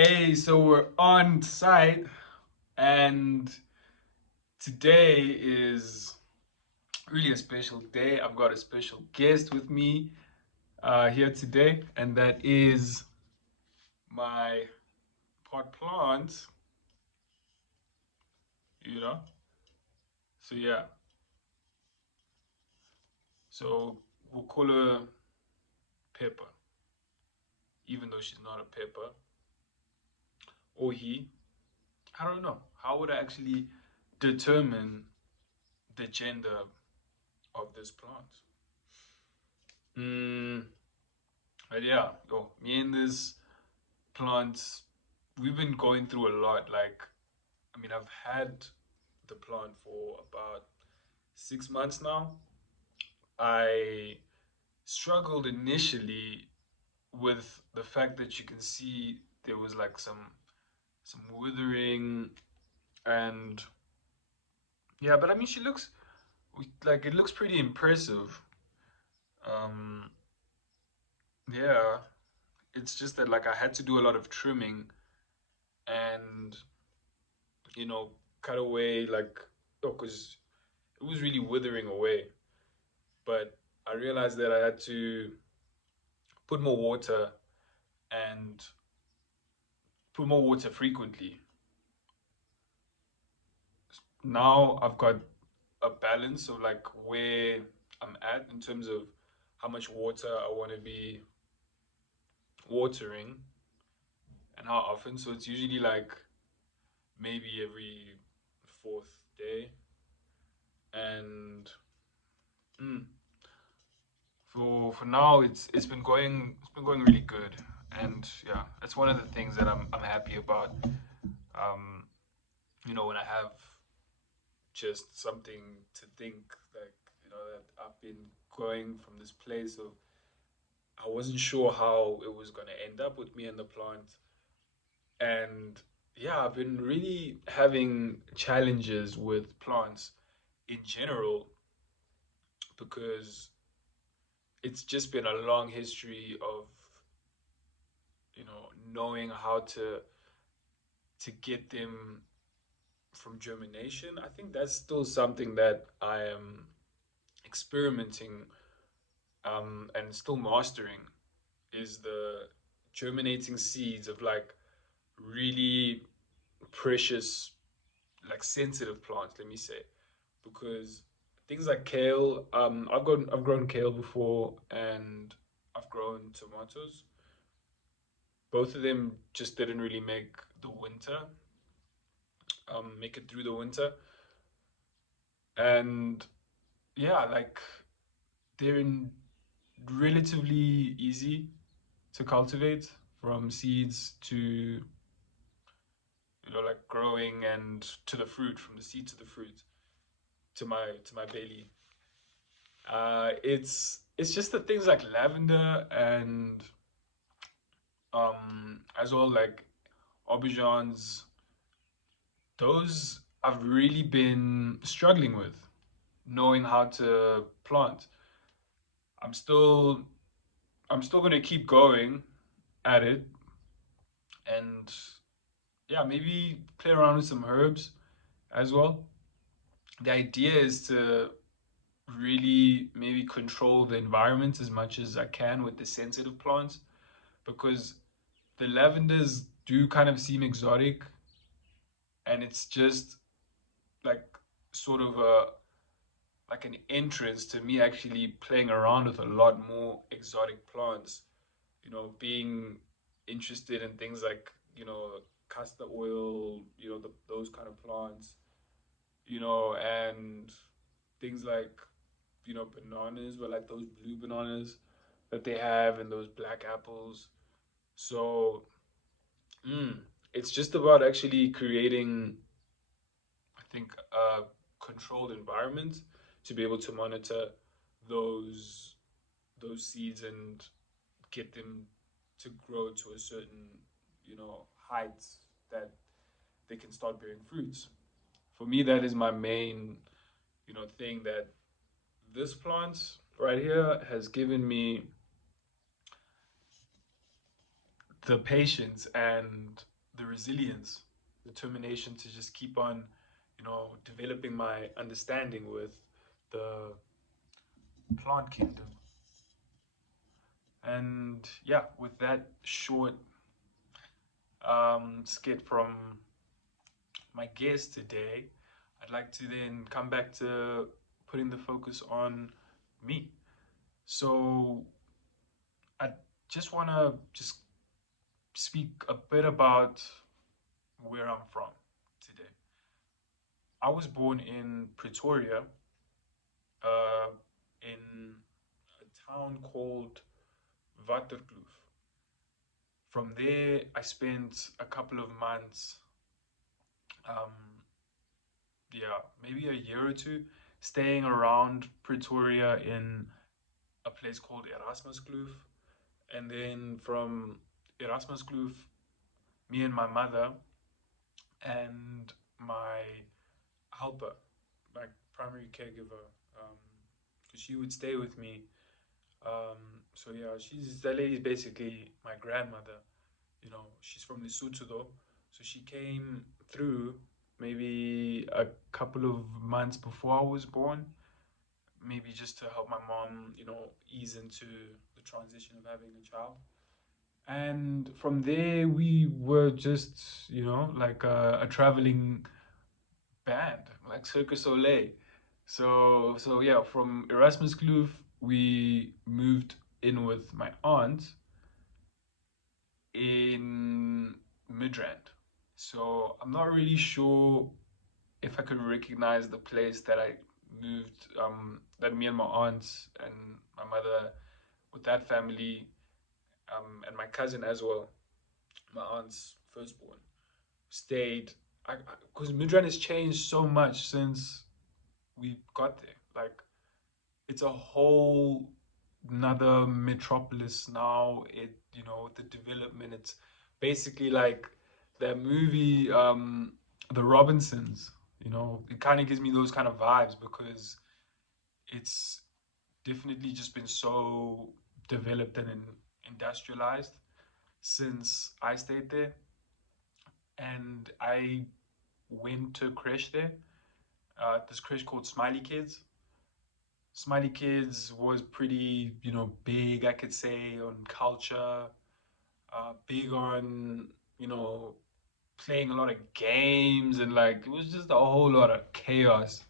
Hey, so we're on site, and today is really a special day. I've got a special guest with me here today, and that is my pot plant, you know. So, yeah, so we'll call her Pepper, even though she's not a pepper, or he. I don't know. How would I actually determine the gender of this plant? Mm, but yeah, me and this plants, we've been going through a lot. I've had the plant for about 6 months now. I struggled initially with the fact that you can see there was like some withering, and yeah, but I mean she looks like it looks pretty impressive. Um yeah, it's just that like I had to do a lot of trimming and you know cut away like because it was really withering away. But I realized that I had to put more water and put more water frequently. Now I've got a balance of like where I'm at in terms of how much water I want to be watering and how often. So it's usually like maybe every fourth day. And mm, for now it's been going really good. And yeah, that's one of the things that I'm happy about. Um, when I have just something to think, like that I've been going from this place of I wasn't sure how it was going to end up with me and the plant. And yeah, I've been really having challenges with plants in general because it's just been a long history of knowing how to get them from germination. I think that's still something that I am experimenting and still mastering is the germinating seeds of like really precious, like sensitive plants. Let me say, because things like kale, I've grown kale before, and I've grown tomatoes. Both of them just didn't really the winter, make it through the winter, and yeah, like they're relatively easy to cultivate from seeds to like growing and to the fruit, from the seed to the fruit to my belly. It's just the things like lavender and as well like aubergines. Those I've really been struggling with knowing how to plant. I'm still I'm still gonna keep going at it, and yeah, maybe play around with some herbs as well. The idea is to really maybe control the environment as much as I can with the sensitive plants because the lavenders do kind of seem exotic, and it's just like sort of a like an entrance to me actually playing around with a lot more exotic plants, being interested in things like castor oil, those kind of plants, and things like bananas, but like those blue bananas that they have and those black apples. So mm, it's just about actually creating, I think, a controlled environment to be able to monitor those those seeds and get them to grow to a certain height that they can start bearing fruits. For me, that is my main thing, that this plant right here has given me the patience and the resilience, determination to just keep on, developing my understanding with the plant kingdom. And yeah, with that short skit from my guest today, I'd like to then come back to putting the focus on me. So I just want to just speak a bit about where I'm from today. I was born in Pretoria, uh, in a town called Waterkloof. From there, I spent a couple of months, um, yeah, maybe a year or two, staying around Pretoria in a place called Erasmuskloof. And then from Erasmuskloof, me and my mother and my helper, my primary caregiver, because she would stay with me. So yeah, that lady's basically my grandmother. She's from Lesotho though, so she came through maybe a couple of months before I was born, maybe just to help my mom, ease into the transition of having a child. And from there, we were just, like a traveling band, like Circus Soleil. So yeah, from Erasmus Kloof, we moved in with my aunt in Midrand. So I'm not really sure if I could recognize the place that I moved, that me and my aunts and my mother with that family, and my cousin as well, my aunt's firstborn, stayed. Because Midrand has changed so much since we got there. Like, it's a whole another metropolis now. The development. It's basically like that movie, The Robinsons. It kind of gives me those kind of vibes because it's definitely just been so developed and industrialized since I stayed there, and I went to creche there. This creche called Smiley Kids. Smiley Kids was pretty, big, I could say, on culture, big on, playing a lot of games, and like it was just a whole lot of chaos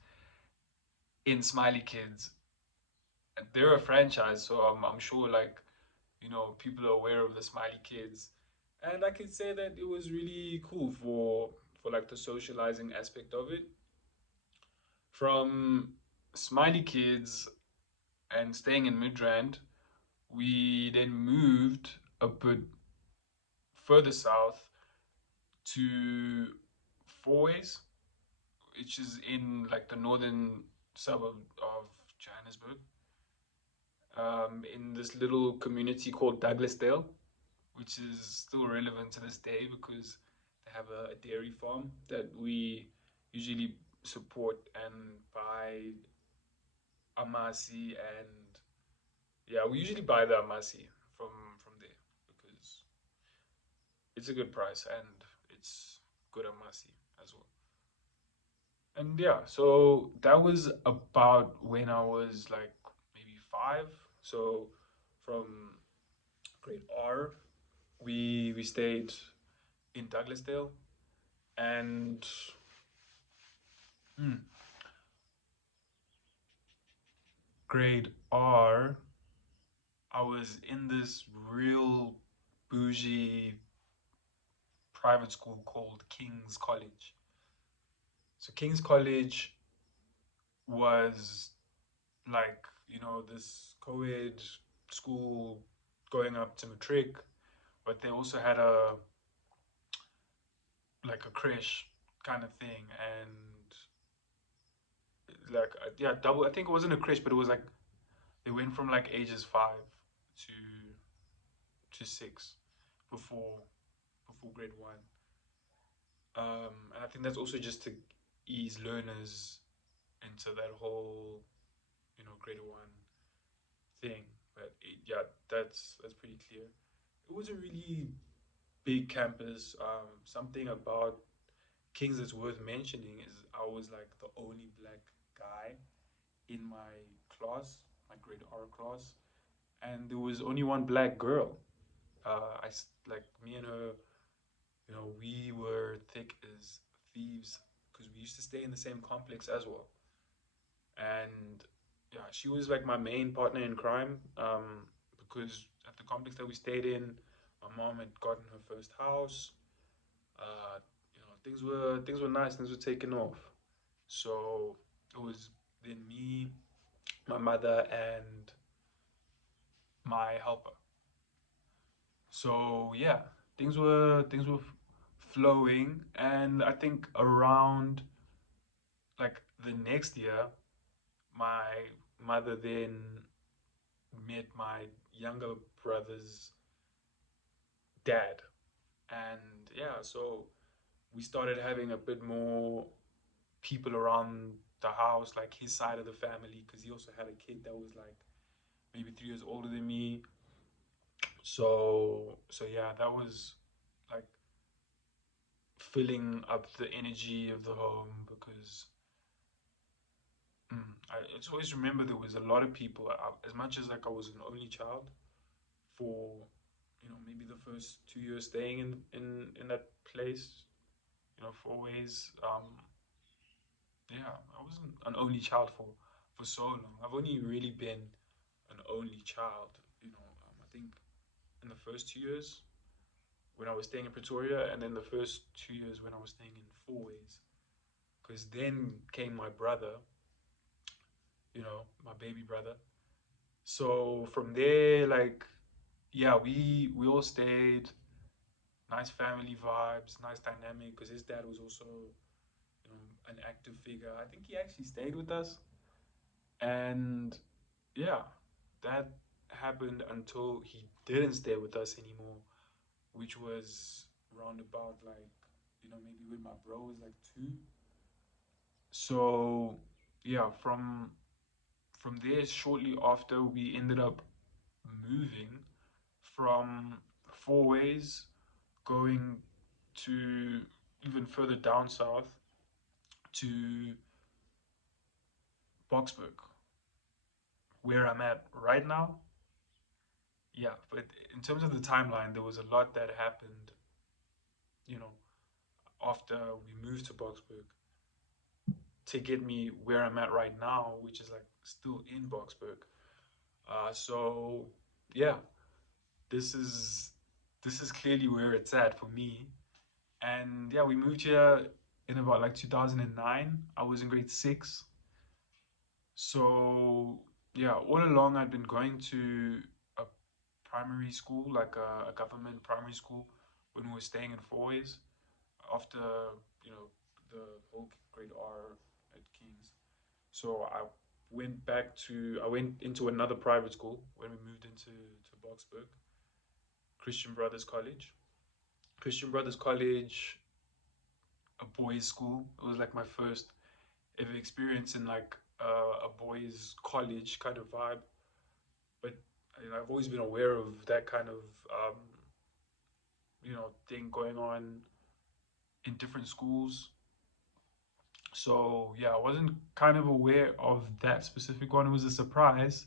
in Smiley Kids. They're a franchise, so I'm sure like, people are aware of the Smiley Kids. And I could say that it was really cool for like the socializing aspect of it. From Smiley Kids and staying in Midrand, we then moved a bit further south to Fourways, which is in like the northern suburb of Johannesburg, in this little community called Douglasdale, which is still relevant to this day because they have a dairy farm that we usually support and buy amasi, and yeah, we usually buy the amasi from there because it's a good price and it's good amasi as well. And yeah, so that was about when I was like maybe 5. So from grade R, we stayed in Douglasdale, and hmm, grade R, I was in this real bougie private school called King's College. So King's College was like, this co-ed school going up to matric, but they also had a like a creche kind of thing, and like yeah, double. I think it wasn't a creche, but it was like they went from like ages 5 to 6 before grade 1. And I think that's also just to ease learners into that whole, grade 1 thing. But yeah, that's pretty clear. It wasn't really. big campus. Something about Kings that's worth mentioning is I was like the only black guy in my class, my grade R class, and there was only one black girl. Like me and her, we were thick as thieves because we used to stay in the same complex as well. And yeah, she was like my main partner in crime, because at the complex that we stayed in, my mom had gotten her first house. Uh, things were nice, things were taking off. So it was then me, my mother, and my helper. So yeah, things were flowing, and I think around like the next year, my mother then met my younger brother's dad, and yeah, so we started having a bit more people around the house, like his side of the family, because he also had a kid that was like maybe 3 years older than me. So yeah, that was like filling up the energy of the home because I just always remember there was a lot of people. As much as like I was an only child for maybe the first 2 years staying in that place, four ways. Yeah, I wasn't an only child for so long. I've only really been an only child. I think in the first 2 years when I was staying in Pretoria, and then the first 2 years when I was staying in Four Ways. Because then came my brother, my baby brother. So from there, like, yeah, we all stayed. Nice family vibes, nice dynamic. Because his dad was also, an active figure. I think he actually stayed with us, and yeah, that happened until he didn't stay with us anymore, which was round about like, maybe when my bro was like 2. So yeah, from there, shortly after, we ended up moving from Four Ways, going to even further down south to Boxburg, where I'm at right now. Yeah, but in terms of the timeline, there was a lot that happened, you know, after we moved to Boxburg to get me where I'm at right now, which is like still in Boxburg. So yeah, this is this is clearly where it's at for me. And yeah, we moved here in about like 2009. I was in grade 6. So yeah, all along I'd been going to a primary school, like a government primary school, when we were staying in Foy's after, you know, the whole grade R at King's. So I went into another private school when we moved to Boxburg, Christian Brothers College. Christian Brothers College, a boys' school. It was like my first ever experience in like a boys' college kind of vibe. But I've always been aware of that kind of thing going on in different schools. So yeah, I wasn't kind of aware of that specific one. It was a surprise.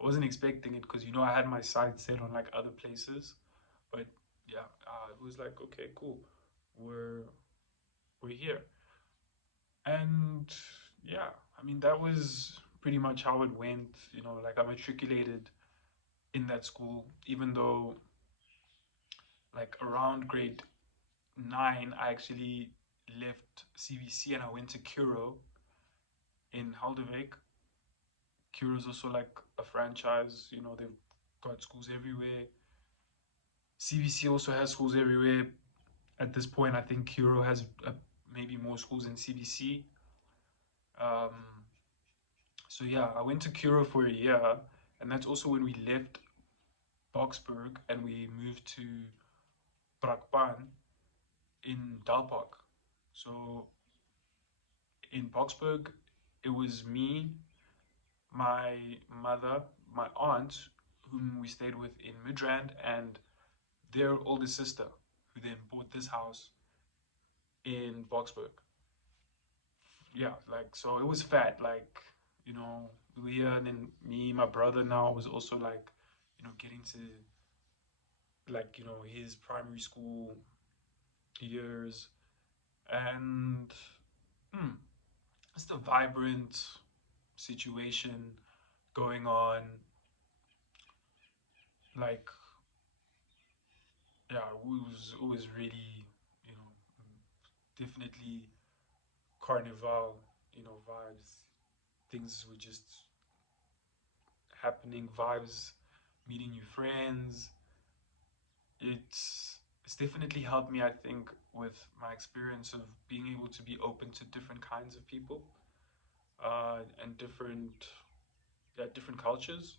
I wasn't expecting it because I had my sights set on like other places. But yeah, it was like, okay, cool, we're we're here. And yeah, I mean, that was pretty much how it went. Like I matriculated in that school, even though like around grade 9, I actually left CVC and I went to Curo in Haldevik. Curo is also like a franchise. They've got schools everywhere. CVC also has schools everywhere. At this point, I think Curo has maybe more schools than CVC. Um, so yeah, I went to Curo for a year, and that's also when we left Boxburg and we moved to Brakpan in Dalpark. So in Boxburg, it was me, my mother, my aunt, whom we stayed with in Midrand, and their older sister, who then bought this house in Boxburg. Yeah, like so it was fat. Like we were here, and then me, my brother now was also like getting to like his primary school years, and hmm, just a vibrant situation going on. Like yeah, it was really definitely carnival vibes. Things were just happening, vibes, meeting new friends. It's definitely helped me, I think, with my experience of being able to be open to different kinds of people, and different cultures,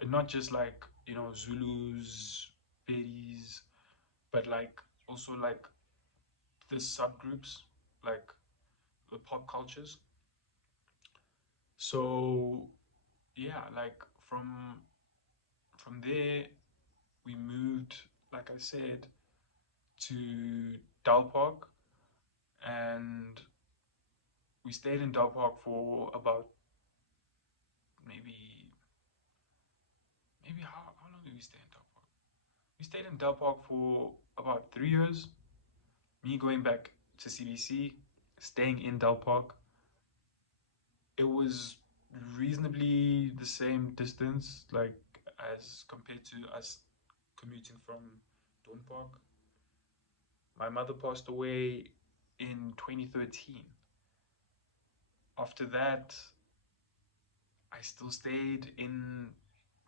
and not just like Zulus, Bedis, but like also like the subgroups, like the pop cultures. So yeah, like from there we moved, like I said, to Dal Park, and we stayed in Dal Park for about maybe how long did we stay in Dal Park? We stayed in Dal Park for about 3 years. Me going back to CBC, staying in Dal Park. It was reasonably the same distance, like as compared to us commuting from Don Park. My mother passed away in 2013. After that, I still stayed in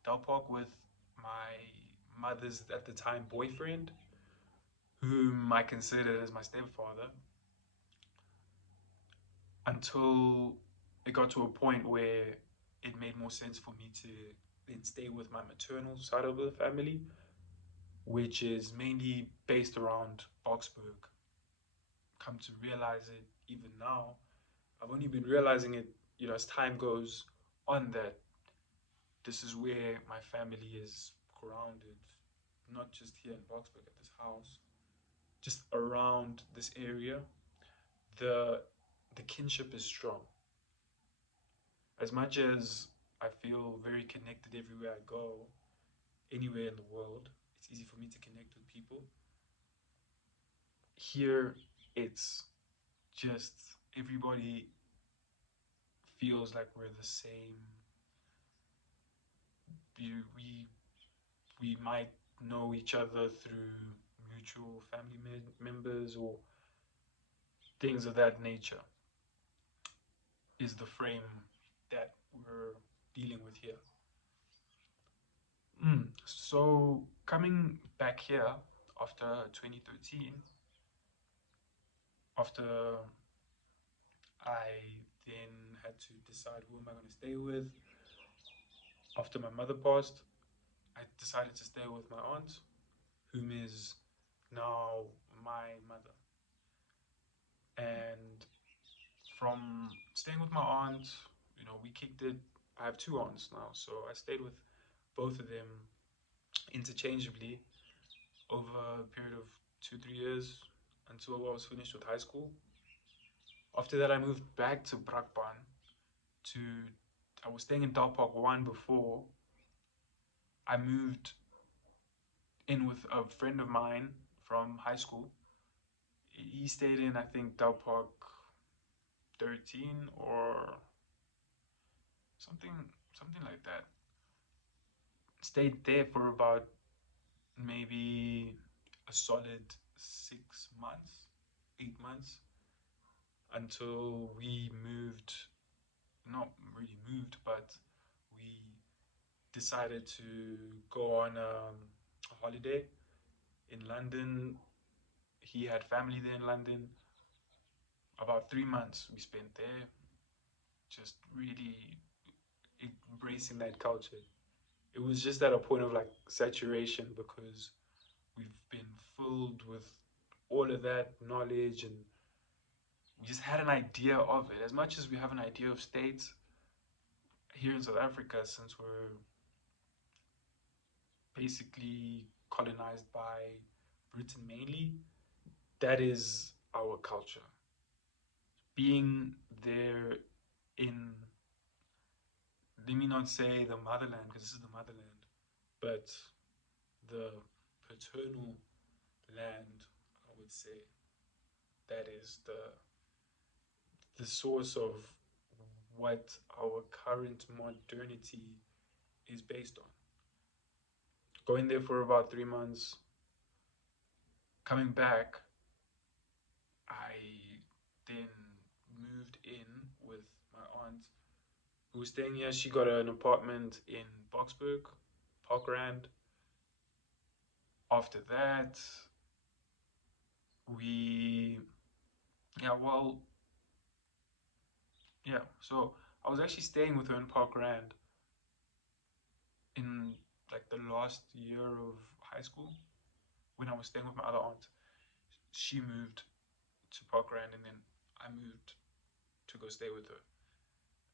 Del Park with my mother's at the time boyfriend, whom I considered as my stepfather, until it got to a point where it made more sense for me to then stay with my maternal side of the family, which is mainly based around Boxburg. Come to realize it even now, I've only been realizing it, as time goes on, that this is where my family is grounded, not just here in Boxburg at this house, just around this area. The the kinship is strong. As much as I feel very connected everywhere I go, anywhere in the world, it's easy for me to connect with people. Here, it's just everybody feels like we're the same. We might know each other through mutual family members or things of that nature, is the frame that we're dealing with here. So coming back here after 2013, after I then had to decide who am I going to stay with. After my mother passed, I decided to stay with my aunt, whom is now my mother. And from staying with my aunt, we kicked it. I have two aunts now, so I stayed with both of them interchangeably over a period of 2, 3 years until I was finished with high school. After that, I moved back to Brakpan. To I was staying in Dal Park 1 before. I moved in with a friend of mine from high school. He stayed in, I think, Dal Park 13 or something, something like that. Stayed there for about maybe a solid 6 months, 8 months, until we moved. Not really moved, but we decided to go on a holiday in London. He had family there in London. About 3 months we spent there, just really embracing that culture. It was just at a point of like saturation because we've been filled with all of that knowledge, and we just had an idea of it. As much as we have an idea of states here in South Africa, since we're basically colonized by Britain mainly, that is our culture. Being there in, let me not say the motherland, because this is the motherland, but the paternal land, I would say, that is the source of what our current modernity is based on. Going there for about 3 months, coming back, I then moved in with my aunt who was staying here. She got an apartment in Boxburg, Parkrand. After that, we, yeah, well, yeah. So I was actually staying with her in Parkrand in like the last year of high school when I was staying with my other aunt. She moved to Parkrand and then I moved to go stay with her.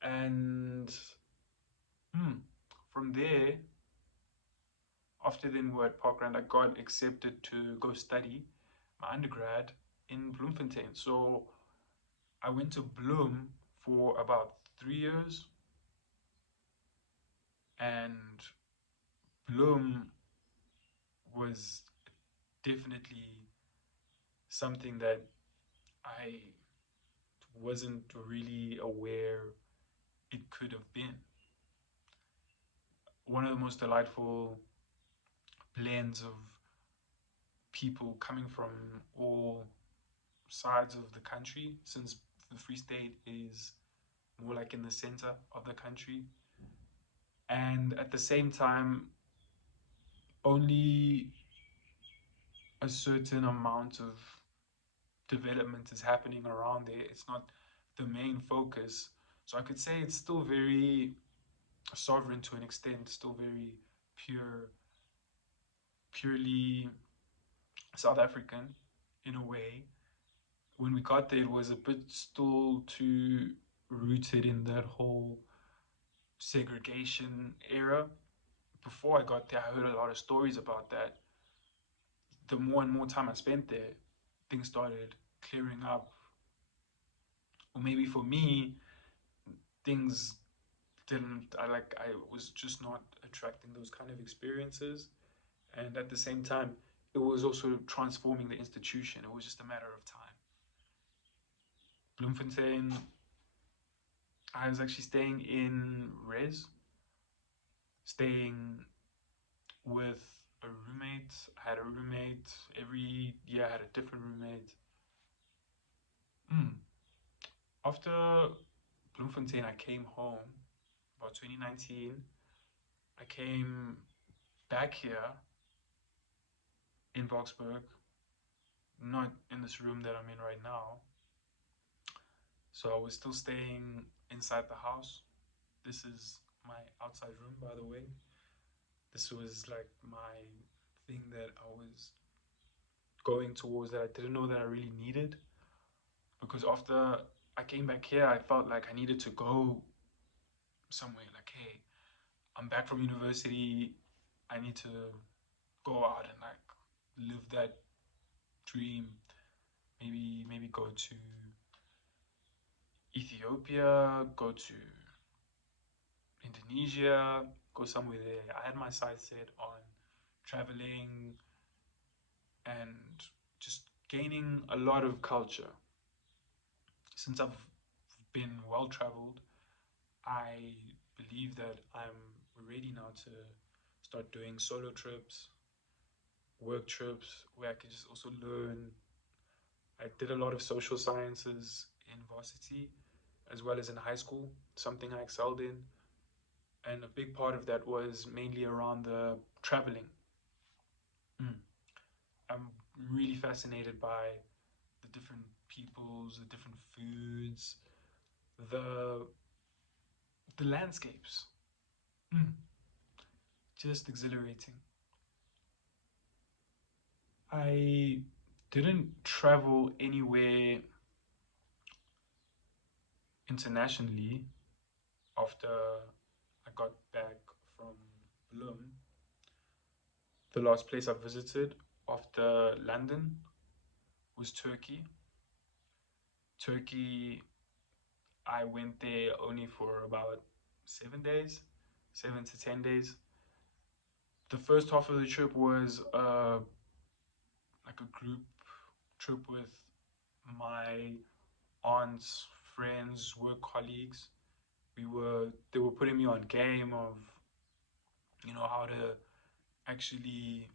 And from there, after then we were at Parkrand, I got accepted to go study my undergrad in Bloemfontein. So I went to Bloem for about 3 years, and Bloem was definitely something that I wasn't really aware it could have been. One of the most delightful blends of people coming from all sides of the country, since the Free State is more like in the center of the country. And at the same time, only a certain amount of development is happening around there. It's not the main focus. So I could say it's still very sovereign to an extent, still very pure, purely South African in a way. When we got there, it was a bit still too rooted in that whole segregation era. Before I got there, I heard a lot of stories about that. The more and more time I spent there, things started clearing up. Or maybe for me, things didn't, I was just not attracting those kind of experiences. And at the same time, it was also transforming the institution. It was just a matter of time. Bloemfontein, I was actually staying in Res, staying with a roommate. I had a roommate. Every year I had a different roommate. Mm. After Bloemfontein, I came home about 2019. I came back here in Boxburg, not in this room that I'm in right now. So I was still staying inside the house. This is my outside room, by the way. This was like my thing that I was going towards that I didn't know that I really needed. Because after I came back here, I felt like I needed to go somewhere. Like, hey, I'm back from university. I need to go out and like live that dream. Maybe go to Ethiopia, go to Indonesia, go somewhere there. I had my sights set on traveling and just gaining a lot of culture. Since I've been well traveled, I believe that I'm ready now to start doing solo trips, work trips, where I could just also learn. I did a lot of social sciences in varsity as well as in high school, something I excelled in. And a big part of that was mainly around the traveling. Mm. I'm really fascinated by the different peoples, the different foods, the the landscapes. Mm. Just exhilarating. I didn't travel anywhere internationally after I got back from Bloem. The last place I visited after London was Turkey. Turkey, I went there only for about 7 days, 7 to 10 days. The first half of the trip was like a group trip with my aunt's friends, work colleagues. They were putting me on game of how to actually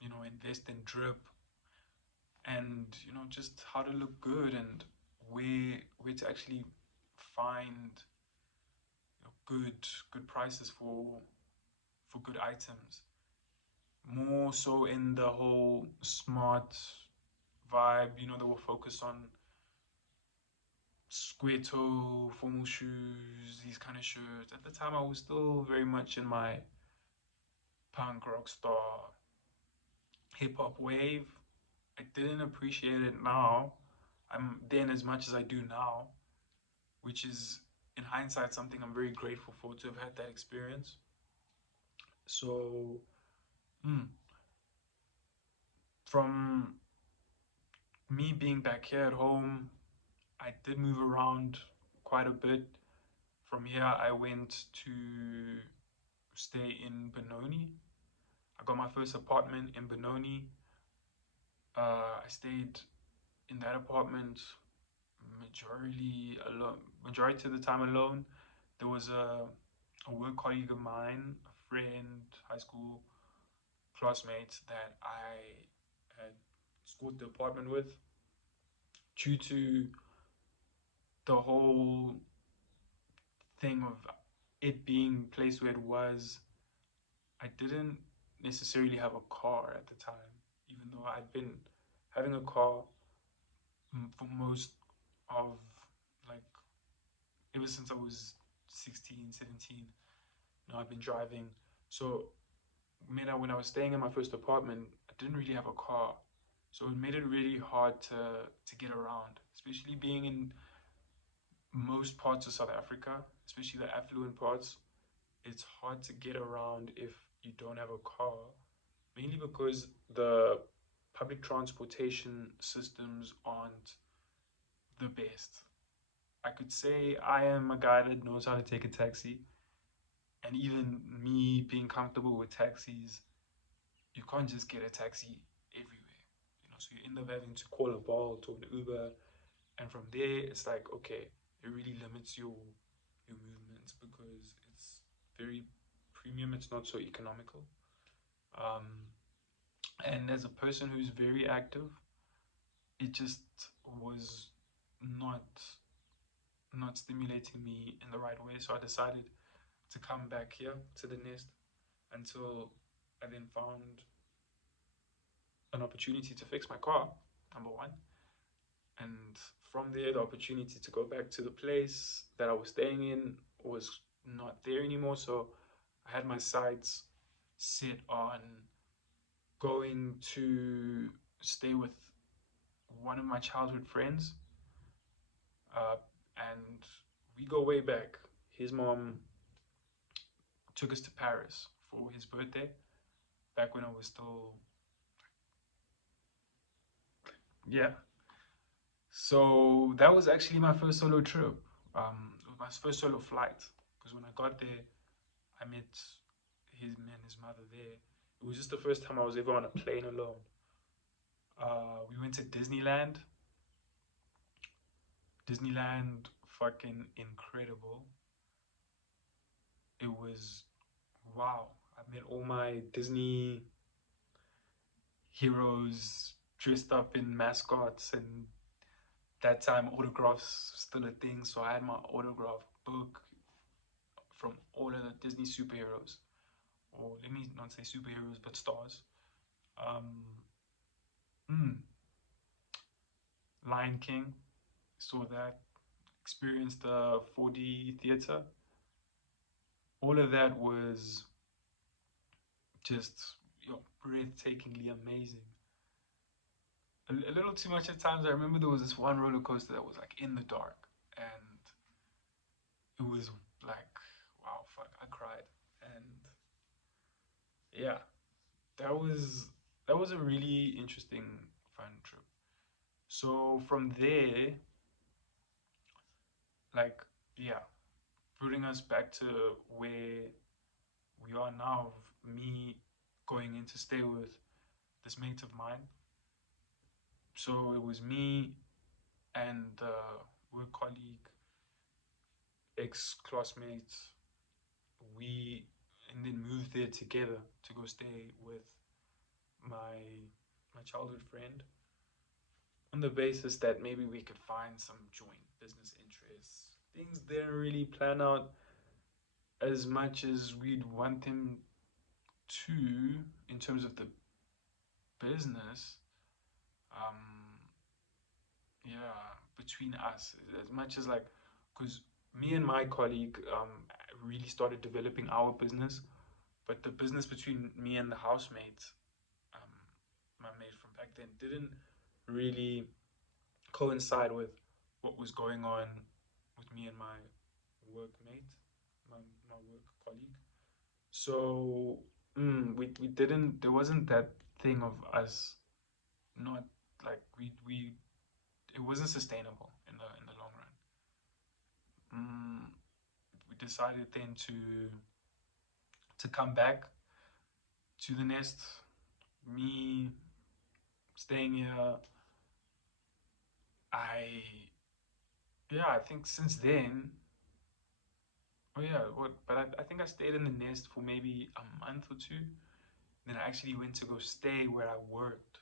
invest in drip, and just how to look good, and where to actually find good prices for good items. More so in the whole smart vibe, they were focused on square toe, formal shoes, these kind of shirts. At the time, I was still very much in my punk rock star hip hop wave. I didn't appreciate it now. I'm then as much as I do now, which is in hindsight something I'm very grateful for to have had that experience. So, mm, from me being back here at home, I did move around quite a bit. From here, I went to stay in Benoni. I got my first apartment in Benoni. I stayed in that apartment majority of the time alone. There was a work colleague of mine, a friend, high school classmates that I had scored the apartment with. Due to the whole thing of it being placed where it was, I didn't necessarily have a car at the time, even though I'd been having a car for most of, like, ever since I was 16, 17. I've been driving. So when I was staying in my first apartment, I didn't really have a car. So it made it really hard to get around, especially being in most parts of South Africa, especially the affluent parts. It's hard to get around if you don't have a car, mainly because the public transportation systems aren't the best. I could say I am a guy that knows how to take a taxi, and even me being comfortable with taxis, you can't just get a taxi everywhere. So you end up having to call a Bolt or an Uber, and from there it's like, okay, it really limits your movements because it's very premium. It's not so economical. Um, and as a person who's very active, it just was not not stimulating me in the right way. So I decided to come back here to the nest until I then found an opportunity to fix my car, number one. And from there, the opportunity to go back to the place that I was staying in was not there anymore. So I had my sights set on going to stay with one of my childhood friends. Uh, and we go way back. His mom took us to Paris for his birthday back when I was still, yeah. So that was actually my first solo trip. It was my first solo flight because when I got there, I met him and his mother there. It was just the first time I was ever on a plane alone. We went to Disneyland. Disneyland, fucking incredible. It was wow. I met all my Disney heroes dressed up in mascots, and that time autographs still a thing. So I had my autograph book from all of the Disney superheroes, or let me not say superheroes, but stars. Um, mm, Lion King, saw that, experienced the 4D theater. All of that was just breathtakingly amazing. A little too much at times. I remember there was this one roller coaster that was like in the dark, and it was like, wow, fuck, I cried. And yeah, that was that was a really interesting, fun trip. So from there, like, yeah, putting us back to where we are now, of me going in to stay with this mate of mine. So it was me and work colleague, ex classmates. We and then moved there together to go stay with my my childhood friend on the basis that maybe we could find some joint business interests. Things didn't really plan out as much as we'd want them to in terms of the business. Um, yeah, between us, as much as like, because me and my colleague really started developing our business, but the business between me and the housemates, um, my mate from back then, didn't really coincide with what was going on with me and my workmate, my, my work colleague. So we didn't. There wasn't that thing of us not like we. It wasn't sustainable in the long run. We decided then to come back to the nest. Me staying here. I yeah. I think since then. Oh yeah. What? But I think I stayed in the nest for maybe a month or two. Then I actually went to go stay where I worked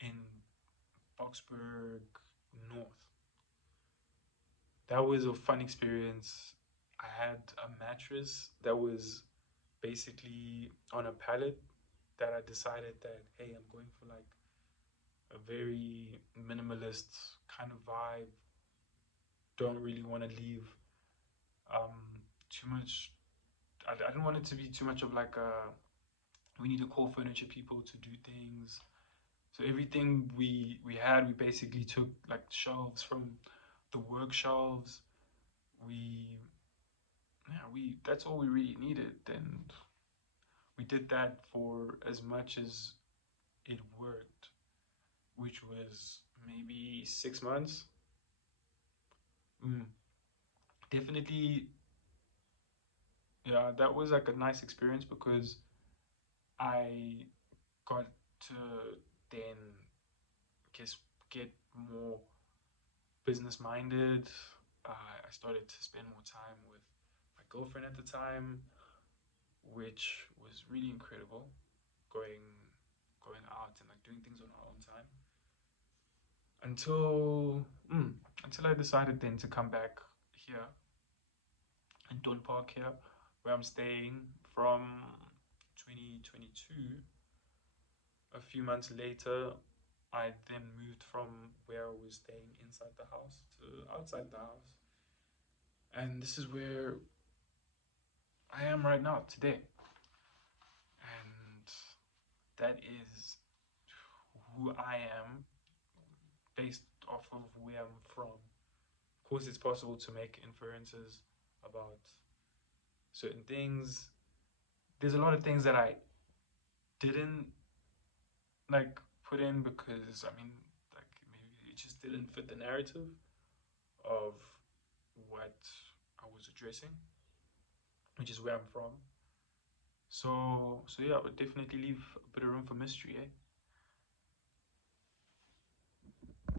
in Boxburg North. That was a fun experience. I had a mattress that was basically on a pallet that I decided that, hey, I'm going for like a very minimalist kind of vibe. Don't really want to leave too much. I didn't want it to be too much of like a we need to call furniture people to do things. So everything we had, we basically took like shelves from the work shelves. We yeah, we that's all we really needed, and we did that for as much as it worked, which was maybe 6 months. Mm, definitely, yeah, that was like a nice experience because I got to then guess get more business minded. I started to spend more time with my girlfriend at the time, which was really incredible. Going going out and like doing things on our own time until until I decided then to come back here in Don Park here, where I'm staying from 2022. A few months later, I then moved from where I was staying inside the house to outside the house, and this is where I am right now today, and that is who I am based off of where I'm from. Of course, it's possible to make inferences about certain things. There's a lot of things that I didn't like put in because I mean, like maybe it just didn't fit the narrative of what I was addressing, which is where I'm from. So yeah, I would definitely leave a bit of room for mystery, eh?